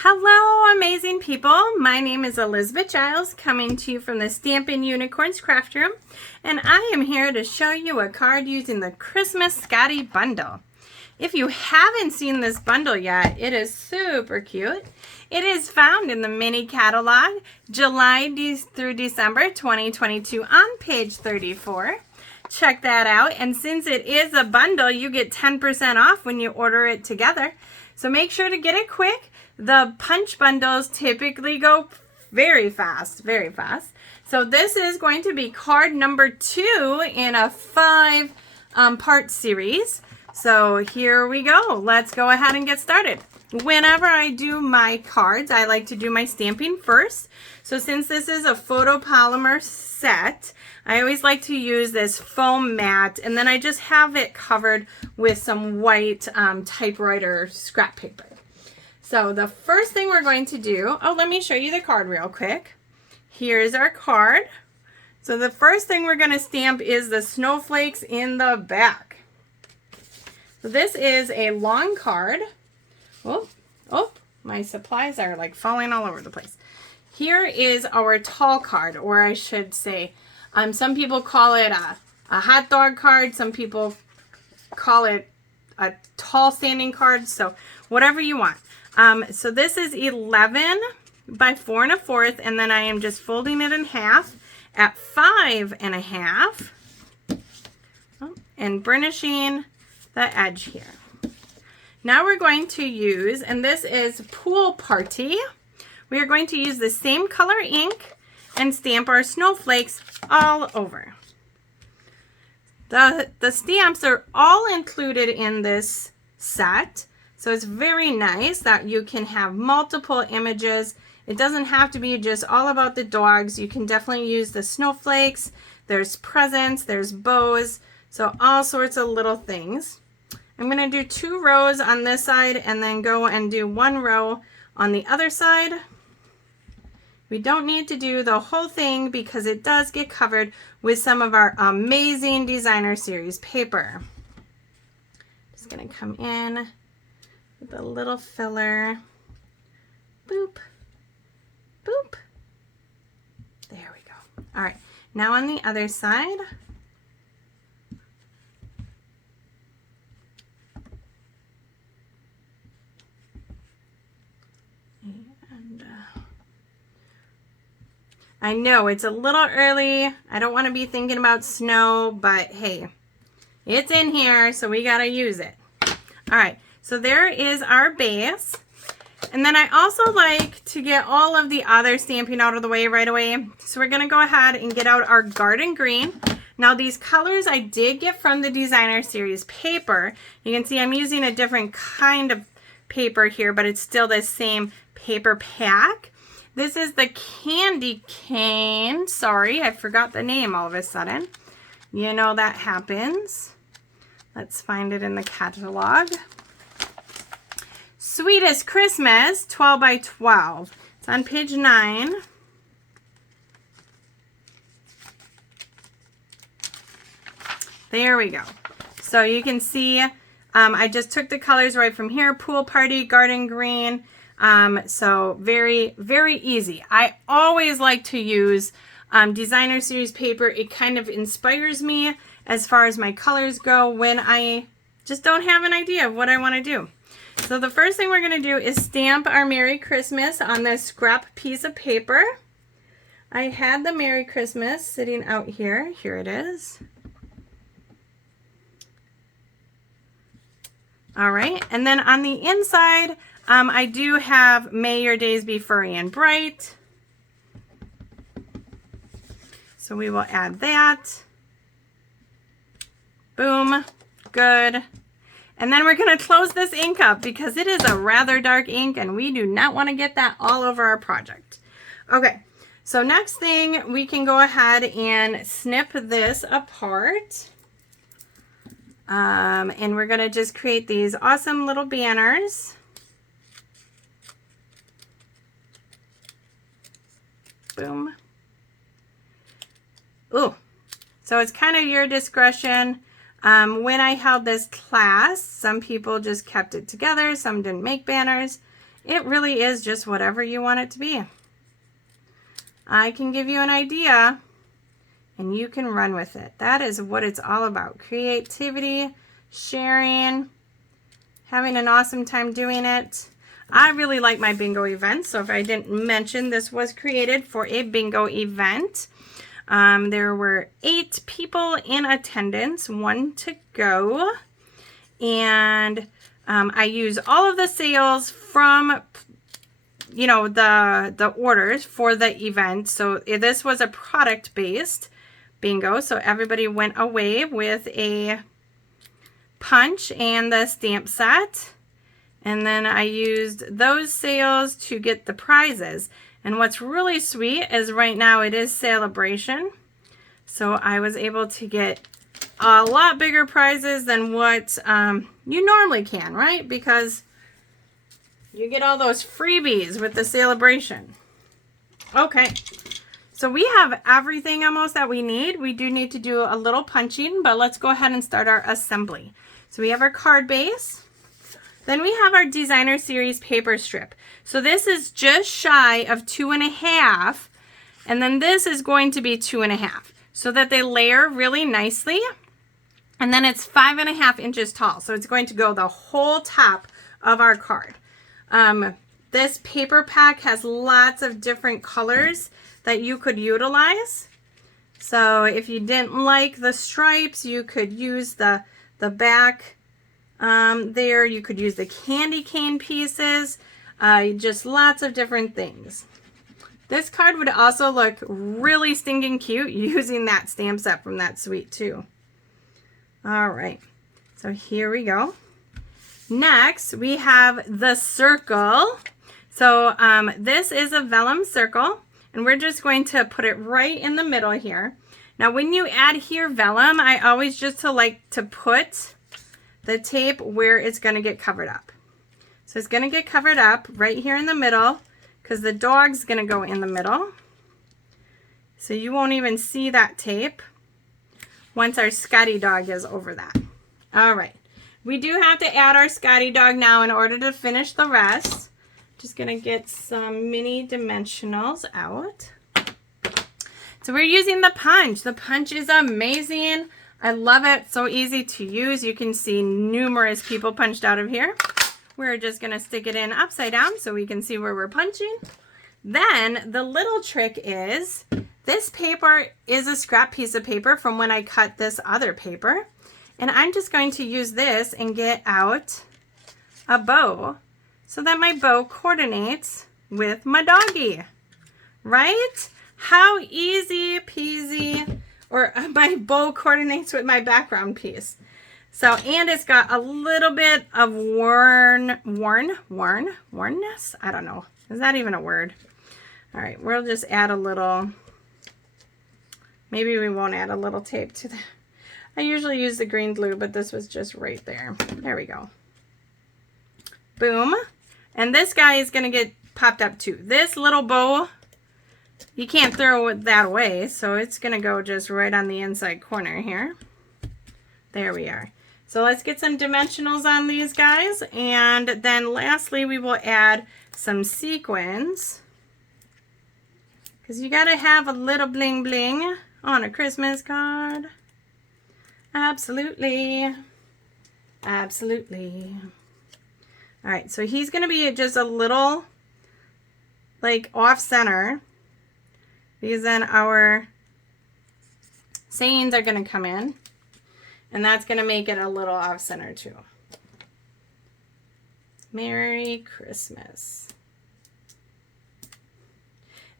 Hello, amazing people. My name is Elizabeth Giles, coming to you from the Stampin' Unicorns Craft Room, and I am here to show you a card using the Christmas Scottie bundle. If you haven't seen this bundle yet, it is super cute. It is found in the mini catalog, July through December 2022 on page 34. Check that out, and since it is a bundle, you get 10% off when you order it together. So make sure to get it quick. The punch bundles typically go very fast, very fast. So this is going to be card number 2 in a 5-part series. So here we go. Let's go ahead and get started. Whenever I do my cards, I like to do my stamping first. So since this is a photopolymer set, I always like to use this foam mat, and then I just have it covered with some white typewriter scrap paper. So the first thing we're going to do, let me show you the card real quick. Here's our card. So the first thing we're going to stamp is the snowflakes in the back. So this is a long card. Oh, my supplies are like falling all over the place. Here is our tall card, or I should say, some people call it a hot dog card. Some people call it a tall standing card. So whatever you want. So this is 11 by 4 1/4, and then I am just folding it in half at 5 1/2 and burnishing the edge here. Now we're going to use, and this is Pool Party, we are going to use the same color ink and stamp our snowflakes all over. The stamps are all included in this set. So it's very nice that you can have multiple images. It doesn't have to be just all about the dogs. You can definitely use the snowflakes. There's presents, there's bows, so all sorts of little things. I'm going to do 2 rows on this side and then go and do 1 row on the other side. We don't need to do the whole thing because it does get covered with some of our amazing designer series paper. Just going to come in with a little filler. Boop, boop. There we go. All right, now on the other side. And I know it's a little early. I don't want to be thinking about snow, but hey, it's in here, so we got to use it. All right. So there is our base. And then I also like to get all of the other stamping out of the way right away. So we're going to go ahead and get out our garden green. Now these colors I did get from the designer series paper. You can see I'm using a different kind of paper here, but it's still the same paper pack. This is the candy cane. Sorry, I forgot the name all of a sudden. You know that happens. Let's find it in the catalog. Sweetest Christmas, 12 by 12. It's on page 9. There we go. So you can see I just took the colors right from here. Pool Party, Garden Green. So very, very easy. I always like to use designer series paper. It kind of inspires me as far as my colors go when I just don't have an idea of what I want to do. So the first thing we're going to do is stamp our Merry Christmas on this scrap piece of paper. I had the Merry Christmas sitting out here. Here it is. All right, and then on the inside, I do have May Your Days Be Furry and Bright. So we will add that. Boom, good. And then we're going to close this ink up because it is a rather dark ink and we do not want to get that all over our project. Okay, so next thing we can go ahead and snip this apart. And we're going to just create these awesome little banners. Boom. Ooh, so it's kind of your discretion. When I held this class, some people just kept it together, some didn't make banners. It really is just whatever you want it to be. I can give you an idea and you can run with it. That is what it's all about. Creativity, sharing, having an awesome time doing it. I really like my bingo events. So if I didn't mention, this was created for a bingo event. There were 8 people in attendance, 1 to go. And I use all of the sales from, you know, the orders for the event. So this was a product-based bingo. So everybody went away with a punch and the stamp set. And then I used those sales to get the prizes. And what's really sweet is right now it is celebration. So I was able to get a lot bigger prizes than what you normally can, right? Because you get all those freebies with the celebration. Okay, so we have everything almost that we need. We do need to do a little punching, but let's go ahead and start our assembly. So we have our card base. Then we have our designer series paper strip. So this is just shy of 2.5, and then this is going to be 2.5, so that they layer really nicely. And then it's 5.5 inches tall, so it's going to go the whole top of our card. This paper pack has lots of different colors that you could utilize. So if you didn't like the stripes, you could use the back there. You could use the candy cane pieces, just lots of different things. This card would also look really stinking cute using that stamp set from that suite too. All right, so here we go. Next, we have the circle. So this is a vellum circle, and we're just going to put it right in the middle here. Now, when you adhere vellum, I always just like to put the tape where it's going to get covered up. So it's going to get covered up right here in the middle because the dog's going to go in the middle. So you won't even see that tape once our Scottie dog is over that. All right. We do have to add our Scottie dog now in order to finish the rest. Just going to get some mini dimensionals out. So we're using the punch. The punch is amazing. I love it. So easy to use. You can see numerous people punched out of here. We're just going to stick it in upside down so we can see where we're punching. Then the little trick is this paper is a scrap piece of paper from when I cut this other paper. And I'm just going to use this and get out a bow so that my bow coordinates with my doggy, right? How easy peasy, or my bow coordinates with my background piece. So, and it's got a little bit of wornness. I don't know. Is that even a word? All right, we'll just add a little, maybe we won't add a little tape to that. I usually use the green glue, but this was just right there. There we go. Boom. And this guy is going to get popped up too. This little bow, you can't throw that away, so it's going to go just right on the inside corner here. There we are. So let's get some dimensionals on these guys. And then lastly, we will add some sequins, because you got to have a little bling bling on a Christmas card. Absolutely. Absolutely. All right, so he's going to be just a little like off center, because then our sayings are going to come in, and that's going to make it a little off center too. Merry Christmas.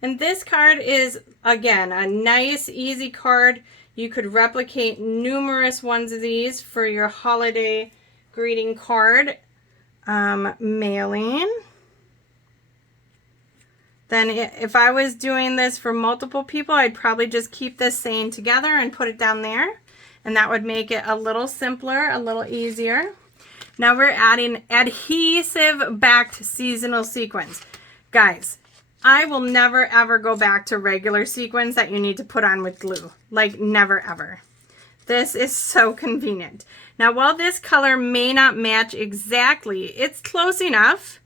And this card is, again, a nice, easy card. You could replicate numerous ones of these for your holiday greeting card mailing. Then if I was doing this for multiple people, I'd probably just keep this saying together and put it down there. And that would make it a little simpler, a little easier. Now we're adding adhesive backed seasonal sequins. Guys, I will never ever go back to regular sequins that you need to put on with glue. Like never ever. This is so convenient. Now while this color may not match exactly, it's close enough.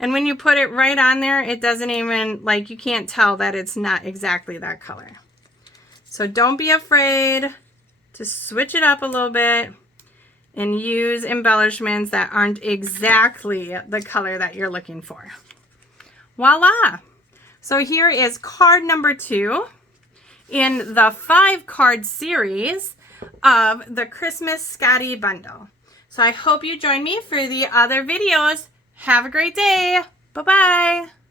And when you put it right on there, it doesn't even, like, you can't tell that it's not exactly that color. So don't be afraid to switch it up a little bit and use embellishments that aren't exactly the color that you're looking for. Voila! So here is card number 2 in the 5-card series of the Christmas Scottie bundle. So I hope you join me for the other videos. Have a great day. Bye-bye.